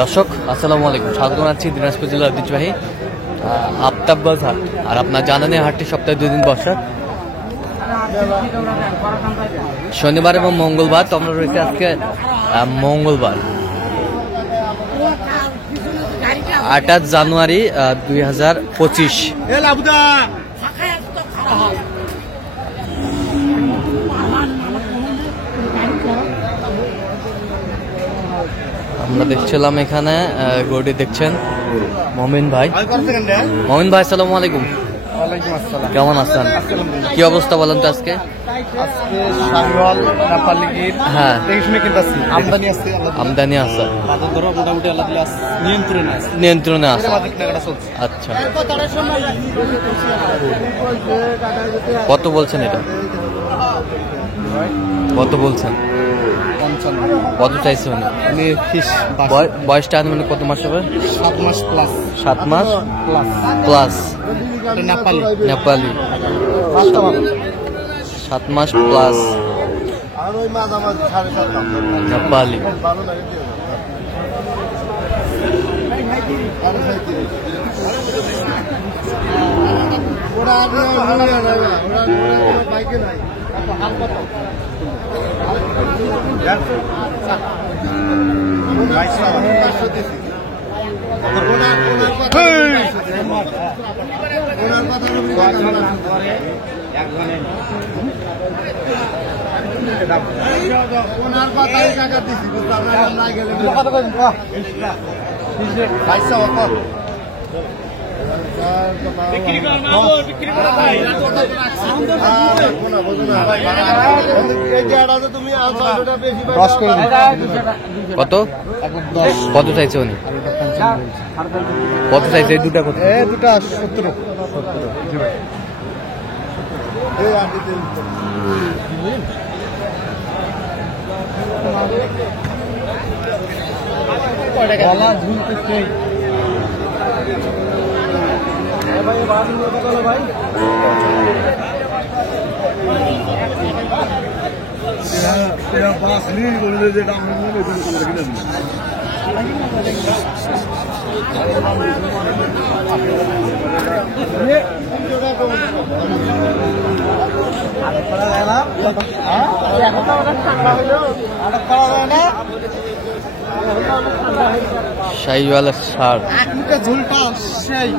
দর্শক আসসালামু আলাইকুম, স্বাগত জানাচ্ছি দিনাজপুর জেলার ঐতিহ্যবাহী আফতাব বাজার। আর আপনার জানেন হাটটি সপ্তাহে 2 দিন বসে, শনিবার এবং মঙ্গলবার। তো আমরা রয়েছে আজকে মঙ্গলবার 28 জানুয়ারি 2025। আমরা দেখছিলাম এখানে গরুটি দেখছেন মমিন ভাই। মমিন ভাই আসসালামু আলাইকুম। কেমন আছেন? কি অবস্থা বলেন তো আজকে? হ্যাঁ, আমদানি আছে, নিয়ন্ত্রণে আছে। আচ্ছা, কত বলছেন এটা? কত বলছেন? কত চাইছে উনি? বয়সটা মানে কত মাস হবে? 7 মাস প্লাস। 7 মাস প্লাস। নেপালি 7 মাস প্লাস নেপালি। কত কত চাইছে উনি? কত চাইছে এই দুটা? কত? দুটা 17। শাহিওয়ালা ষাঁড়। ঝুলটা সেই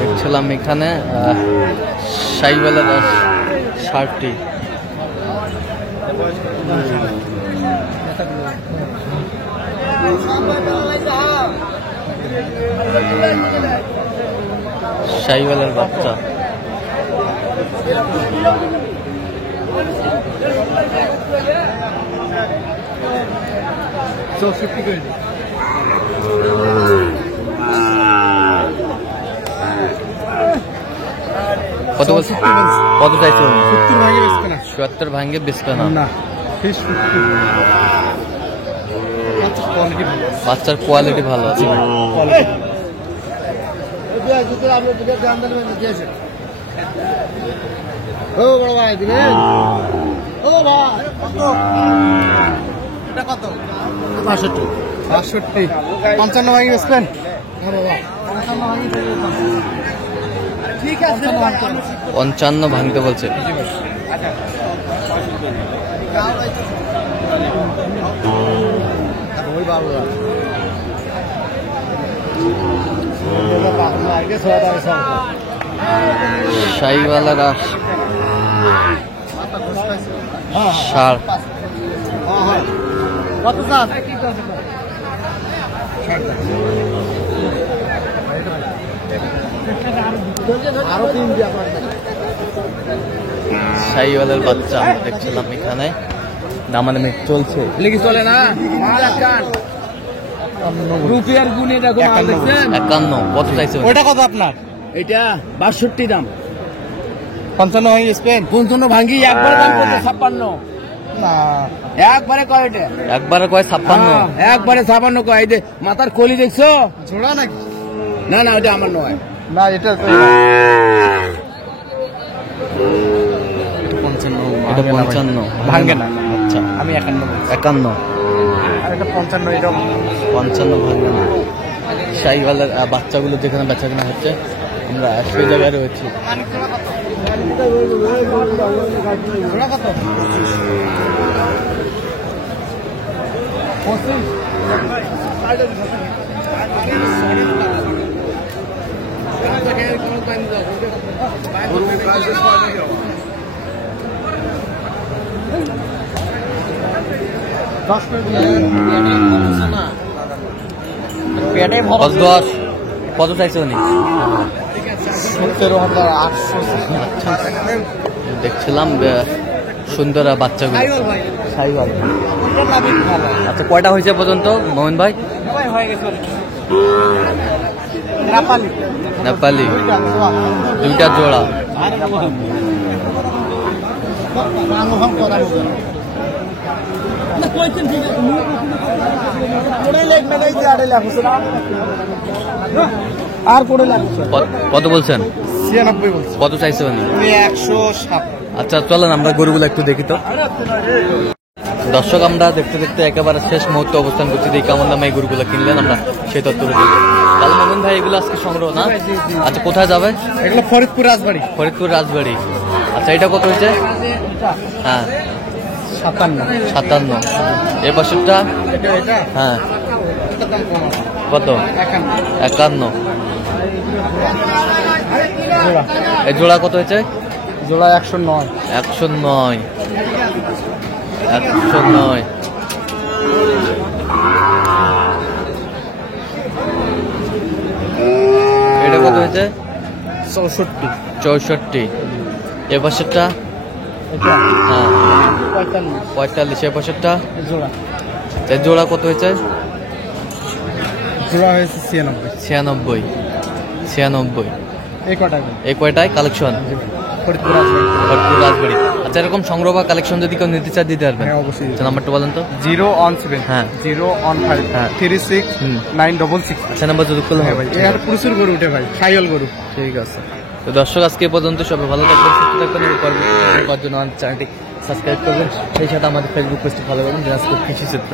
দেখছিলাম এখানে শাহিওয়ালা ষাঁড়টি। শাহিওয়ালার বাচ্চা। কত কত চাইছে? 70 ভাঙে বেচবে না। বাচ্চার কোয়ালিটি ভালো আছে। কত? 65। 55 ভাঙি বেচবেন? ঠিক আছে, 55 ভাঙতে বলছে। শাহিওয়ালারা ষাঁড় কত চাষ? শাহিওয়ালার বাচ্চা দেখছিলাম এখানে, দামাদামি চলছে। চলে না রুপিয়ার গুণে দেখো 51। কত চাইছে? ওটা কত আপনার? এটা 62 দাম। 55 ভাঙি স্পেন 55 ভাঙ্গি একবারে দাম করতে 56। না একবারে কয় এটা? একবারে কয় 56? একবারে 56 কয়। এই যে মাথার কলি দেখছো? জোড়া নাকি? না না, ওটা আমার নয়। না এটা তো এটা 55 ভাঙে না। আচ্ছা আমি 51 51 আর এটা 55 এটা 55 ভাঙবে না। শাহিওয়ালের বাচ্চাগুলো যেখানে বেচা কেনা হচ্ছে আমরা সেই জায়গায় রয়েছি। জোড়া কত? 10 পেটে ভরা 10 কত চাইছে উনি? 17,800 দেখছিলাম সুন্দর বাচ্চাগুলো। ভাই শাহিওয়াল। এটা লাভই ভালো আচ্ছা কয়টা হয়েছে পর্যন্ত মোমিন ভাই? ভাই হয়ে গেছে নেপালি নেপালি 2টা জোড়া। আর করে লাগছে কত বলছেন? 96 বলছে কত চাইছে উনি? 107 আচ্ছা চলেন আমরা গরুগুলো একটু দেখি তো। দর্শক আমরা দেখতে দেখতে একেবারে শেষ মুহূর্তে অবস্থান করছি। দেখি কেমন দামে এই গরুগুলো কিনলেন আমরা সেই তথ্যটা দিই। তাহলে মোমিন ভাই এগুলো আজকে সংগ্রহ না? আচ্ছা কোথায় যাবে? এগুলো ফরিদপুর রাজবাড়ি ফরিদপুর রাজবাড়ি। আচ্ছা এটা কত হয়েছে? হ্যাঁ 57। এ পাশেরটা? এটা হ্যাঁ এটা দাম কম আছে কত? 51। জোড়া এই জোড়া কত হয়েছে? জোড়া 109 109। 109। এটা কত হয়েছে? 64 64। এ পাশেরটা? এটা হ্যাঁ 45 45। এ পাশেরটা? জোড়া এই জোড়া কত হয়েছে? জোড়া হয়েছে 96 96। এই কটা এই কয়টায় কালেকশন? ফরিদপুর রাজবাড়ি ফরিদপুর রাজবাড়ি। আচ্ছা এরকম সংগ্রহ বা কালেকশন যদি কেউ নিতে চায় দিতে পারবেন? হ্যাঁ অবশ্যই আচ্ছা নাম্বারটা বলেন তো। 017 হ্যাঁ 015 হ্যাঁ 36 হুম 966 আচ্ছা নাম্বার যদি করলে হ্যাঁ হবে। ভাই এর প্রচুর গরু উঠে ভাই খাইয়াল গরু ঠিক আছে। তো দর্শক আজকে এ পর্যন্ত সবাই ভালো থাকবেন সুস্থ থাকবেন এবং পরবর্তী পাওয়ার জন্য আমাদের চ্যানেলটি সাবস্ক্রাইব করবেন। সেই সাথে আমাদের ফেসবুক পেজটি ফলো করবেন দিনাজপুর কৃষি চিত্র।